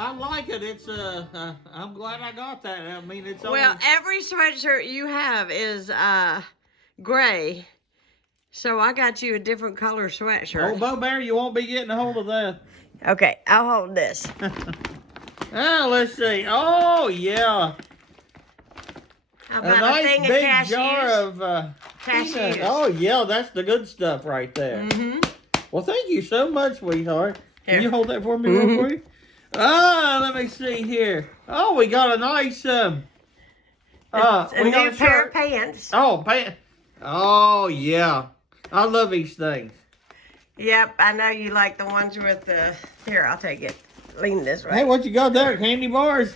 I like it. It's I'm glad I got that. I mean, it's only... Well, every sweatshirt you have is gray. So I got you a different color sweatshirt. Oh, Bo Bear, you won't be getting a hold of that. Okay, I'll hold this. Oh, let's see. Oh, yeah. How A about a nice thing of big cashews? jar of Cashews. Oh, yeah, that's the good stuff right there. Mm-hmm. Well, thank you so much, sweetheart. Here. Can you hold that for me real quick? Let me see here. Oh, we got a nice a we got new a pair shirt. of pants. Oh, pants. Oh, yeah. I love these things. Yep, I know you like the ones with the... Here, I'll take it. Lean this way. Hey, what you got there? Candy bars?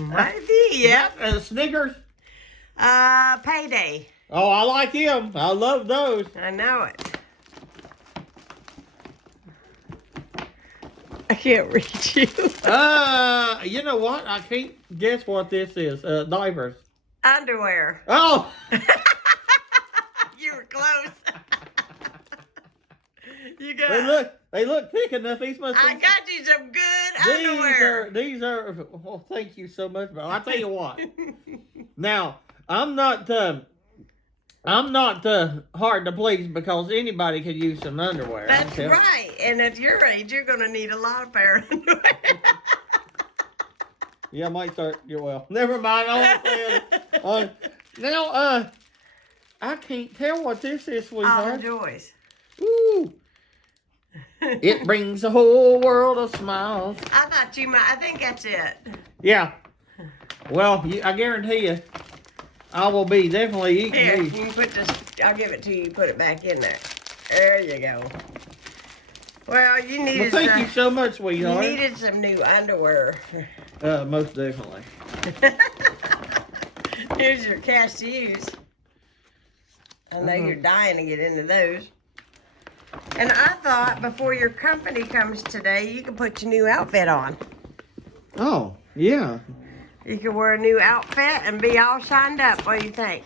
Might be, yep. Snickers? Payday. Oh, I like them. I love those. I know it. I can't reach you. You know what? I can't guess what this is. Diapers. Underwear. Oh! You were close. You got. They look thick enough. These must be. I got you some good underwear. These are. Well, thank you so much, but I'll tell you what. Now, I'm not hard to please because anybody could use some underwear. That's right. And at your age, you're going to need a lot of pair of underwear. Yeah, I might start. Well, never mind. I won't say it. Now, I can't tell what this is, sweetheart. All joys. Ooh. It brings the whole world of smiles. I thought you might. I think that's it. Yeah. Well, I guarantee you, I will be definitely eating Here, these. you can put this. I'll give it to you. Put it back in there. There you go. Well, you needed. Well, thank you so much, sweetheart. You needed some new underwear. Most definitely. Here's your cashews. I know you're dying to get into those. And I thought before your company comes today, you can put your new outfit on. Oh, yeah. You can wear a new outfit and be all shined up. What do you think?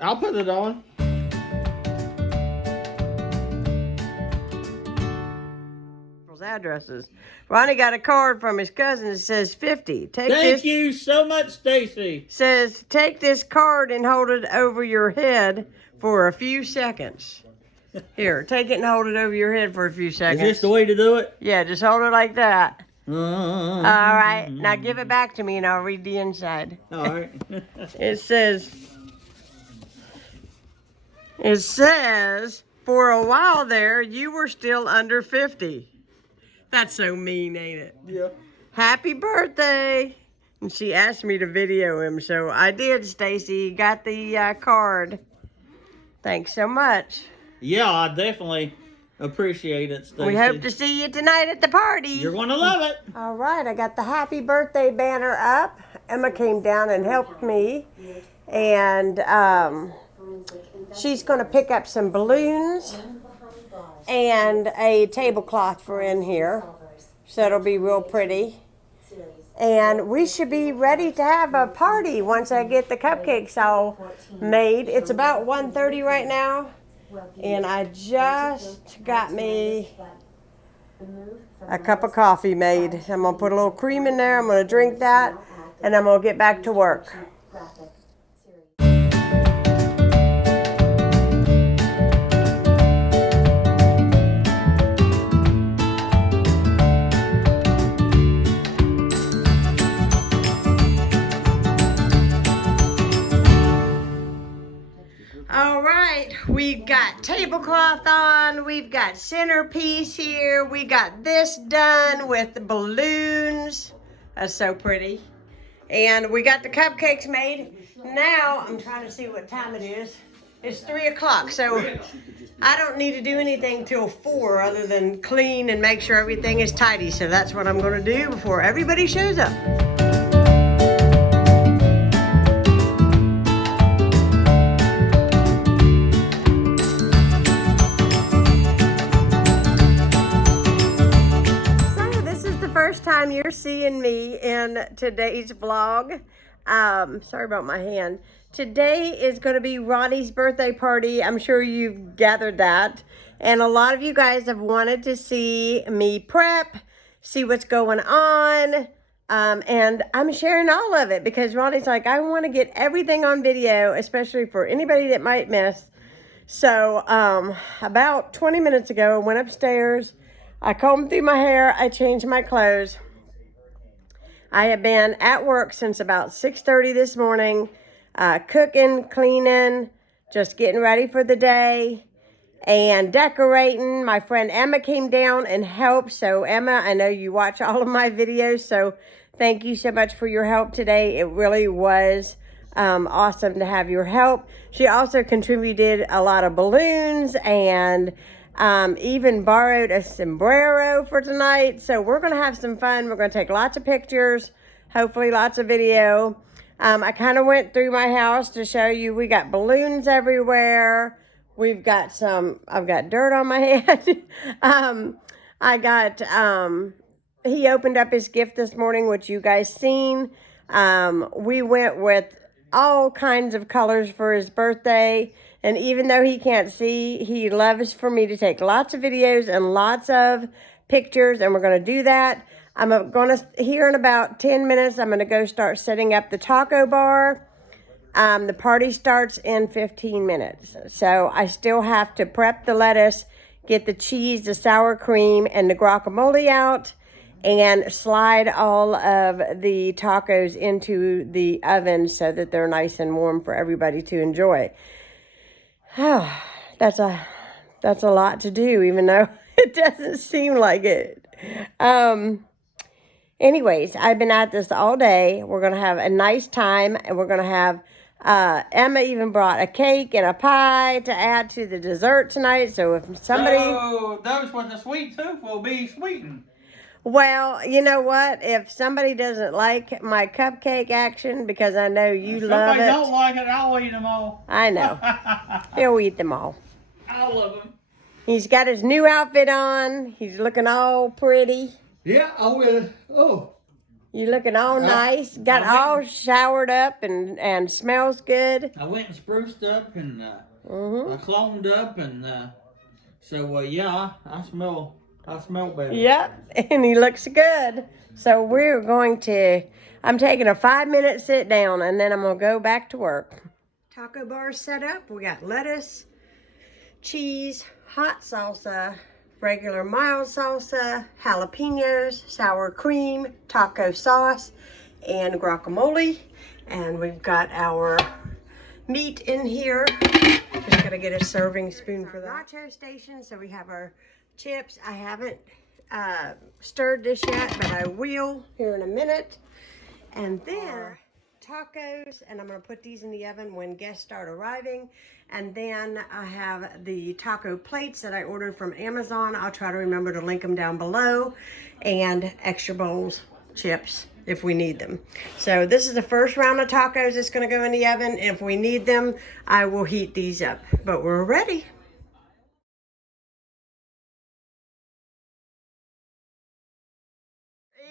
I'll put it on. Addresses. Ronnie got a card from his cousin that says 50. Thank you so much, Stacy. Says, take this card and hold it over your head for a few seconds. Here, take it and hold it over your head for a few seconds. Is this the way to do it? Yeah, just hold it like that. All right, now give it back to me and I'll read the inside. All right. It says, for a while there, you were still under 50. That's so mean, ain't it? Yeah. Happy birthday. And she asked me to video him, so I did, Stacy. Got the card. Thanks so much. Yeah, I definitely appreciate it, Stacy. We hope to see you tonight at the party. You're going to love it. All right, I got the happy birthday banner up. Emma came down and helped me. And she's going to pick up some balloons and a tablecloth for in here. So it'll be real pretty. And we should be ready to have a party once I get the cupcakes all made. It's about 1:30 right now. And I just got me a cup of coffee made. I'm going to put a little cream in there. I'm going to drink that. And I'm going to get back to work. All right, we've got tablecloth on, we've got centerpiece here, we got this done with the balloons. That's so pretty. And we got the cupcakes made. Now, I'm trying to see what time it is. It's 3 o'clock, so I don't need to do anything till 4 other than clean and make sure everything is tidy. So that's what I'm gonna do before everybody shows up. Time you're seeing me in today's vlog. Sorry about my hand. Today is going to be Ronnie's birthday party. I'm sure you've gathered that. And a lot of you guys have wanted to see me prep see what's going on. And I'm sharing all of it because Ronnie's like, I want to get everything on video, especially for anybody that might miss. So about 20 minutes ago, I went upstairs. I combed through my hair. I changed my clothes. I have been at work since about 6:30 this morning, cooking, cleaning, just getting ready for the day, and decorating. My friend Emma came down and helped. So Emma, I know you watch all of my videos, so thank you so much for your help today. It really was awesome to have your help. She also contributed a lot of balloons and even borrowed a sombrero for tonight. So we're going to have some fun. We're going to take lots of pictures, hopefully lots of video. I kind of went through my house to show you. We got balloons everywhere. I've got dirt on my head. He opened up his gift this morning, which you guys seen. We went with all kinds of colors for his birthday. And even though he can't see, he loves for me to take lots of videos and lots of pictures. And we're going to do that. I'm going to, here in about 10 minutes, I'm going to go start setting up the taco bar. The party starts in 15 minutes. So I still have to prep the lettuce, get the cheese, the sour cream, and the guacamole out, and slide all of the tacos into the oven so that they're nice and warm for everybody to enjoy. Oh, that's a lot to do, even though it doesn't seem like it. Anyways, I've been at this all day. We're going to have a nice time, and we're going to have, Emma even brought a cake and a pie to add to the dessert tonight. So if somebody... So, those with the sweet tooth will be sweetened. Well, you know what? If somebody doesn't like my cupcake action, because I know you love it. If somebody don't like it, I'll eat them all. I know. He'll eat them all. All of them. He's got his new outfit on. He's looking all pretty. Yeah, I will. Oh. You looking all nice. Got all showered up and smells good. I went and spruced up and I cloned up and yeah, I smell better. Yep, and he looks good. So I'm taking a 5-minute sit down and then I'm going to go back to work. Taco bar set up. We got lettuce, cheese, hot salsa, regular mild salsa, jalapenos, sour cream, taco sauce, and guacamole. And we've got our meat in here. Just gotta get a serving spoon for the nacho station. So we have our chips. I haven't stirred this yet, but I will here in a minute. And then tacos, and I'm going to put these in the oven when guests start arriving. And then I have the taco plates that I ordered from Amazon. I'll try to remember to link them down below, and extra bowls, chips if we need them. So this is the first round of tacos that's going to go in the oven. If we need them, I will heat these up, but we're ready.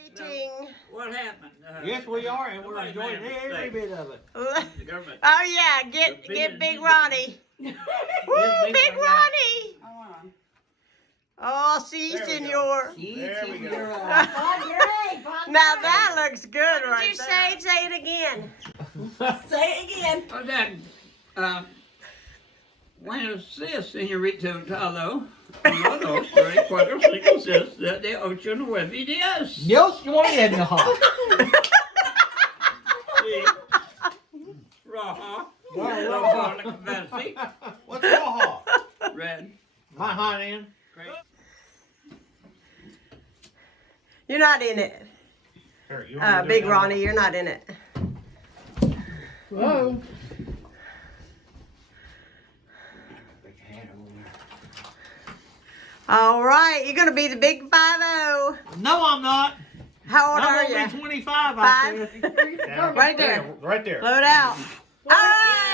Eating. What happened? Yes, we are, and we're enjoying every bit of it. Oh yeah, get Big Ronnie. Woo, Big Ronnie! Oh, si, senor. There we go. Now that looks good, right? What did you say? Say it again. Say it again. Oh, that, buenos dias, señorita Talo. No, 3, 4, 5, 6, 7, 8, 9, 10. Dios no. Raha. What's raha? Red. My hind end. Great. You're not in it. Big Ronnie, you're not in it. Whoa. All right, you're gonna be the big 5-0. No, I'm not. How old are I'm you? gonna be 25. Five? I said. Right there. Right there. Load out. All right.